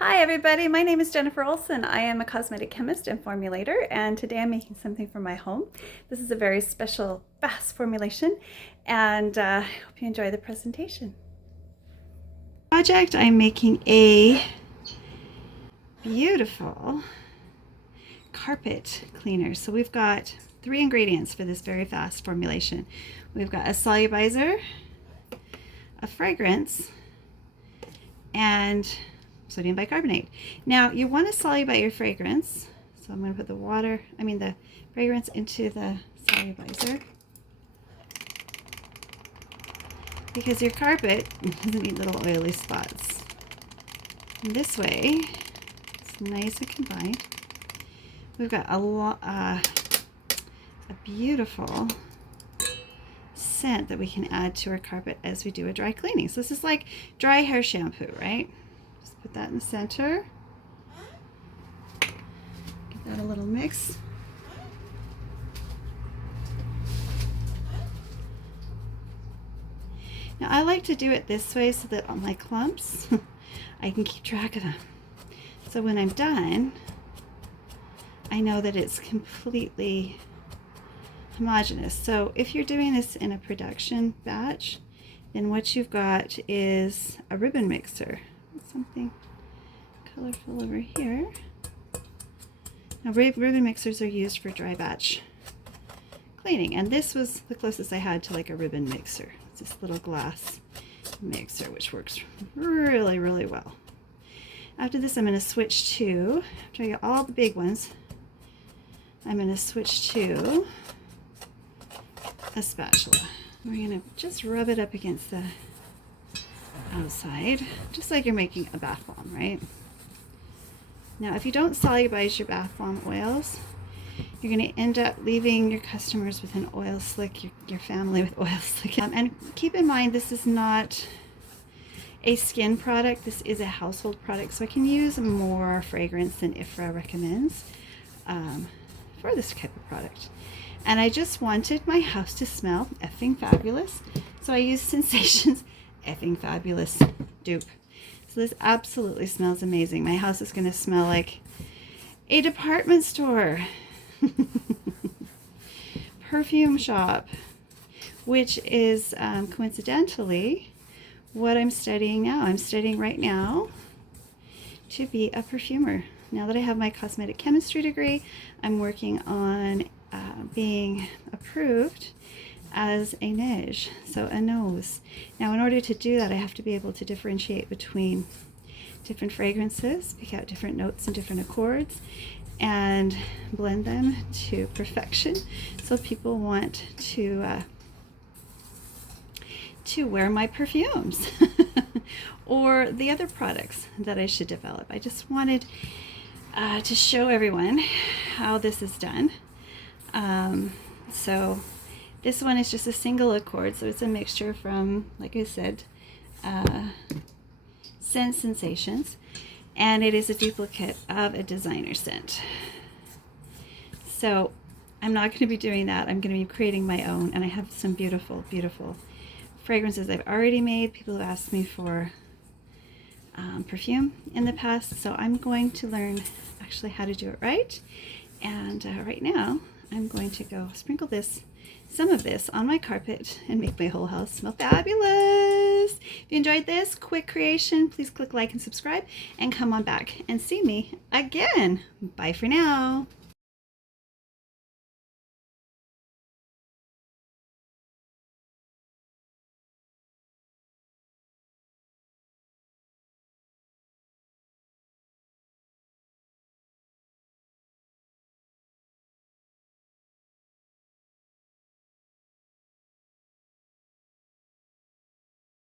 Hi everybody, my name is Jennifer Olson. I am a cosmetic chemist and formulator, and today I'm making something for my home. This is a very special fast formulation, and I hope you enjoy the presentation. Project, I'm making a beautiful carpet cleaner. So we've got 3 ingredients for this very fast formulation. We've got a solubilizer, a fragrance, and sodium bicarbonate. Now you want to solubite your fragrance, so I'm going to put the fragrance into the solubilizer, because your carpet doesn't need little oily spots. And this way it's nice and combined. We've got a beautiful scent that we can add to our carpet as we do a dry cleaning. So this is like dry hair shampoo, right? Just put that in the center. Give that a little mix. Now I like to do it this way so that on my clumps I can keep track of them. So when I'm done, I know that it's completely homogeneous. So if you're doing this in a production batch, then what you've got is a ribbon mixer. Something colorful over here. Now ribbon mixers are used for dry batch cleaning, and this was the closest I had to like a ribbon mixer. It's this little glass mixer which works really, really well. After this, I'm going to switch to, after I get all the big ones, I'm going to switch to a spatula. We're going to just rub it up against the outside, just like you're making a bath bomb, right? Now, if you don't solubilize your bath bomb oils, you're going to end up leaving your customers with an oil slick, your family with oil slick. And keep in mind, this is not a skin product. This is a household product, so I can use more fragrance than IFRA recommends for this type of product. And I just wanted my house to smell effing fabulous, so I used Sensations effing fabulous dupe. So this absolutely smells amazing. My house is going to smell like a department store, perfume shop, which is coincidentally what I'm studying now. I'm studying right now to be a perfumer. Now that I have my cosmetic chemistry degree, I'm working on being approved as a nege, so a nose. Now in order to do that, I have to be able to differentiate between different fragrances, pick out different notes and different accords, and blend them to perfection, so people want to wear my perfumes or the other products that I should develop. I just wanted to show everyone how this is done. So this one is just a single accord, so it's a mixture from, like I said, scent Sensations, and it is a duplicate of a designer scent. So I'm not going to be doing that. I'm going to be creating my own, and I have some beautiful, beautiful fragrances I've already made. People have asked me for perfume in the past, so I'm going to learn actually how to do it right. And right now I'm going to go sprinkle some of this on my carpet and make my whole house smell fabulous. If you enjoyed this quick creation, please click like and subscribe, and come on back and see me again. Bye for now.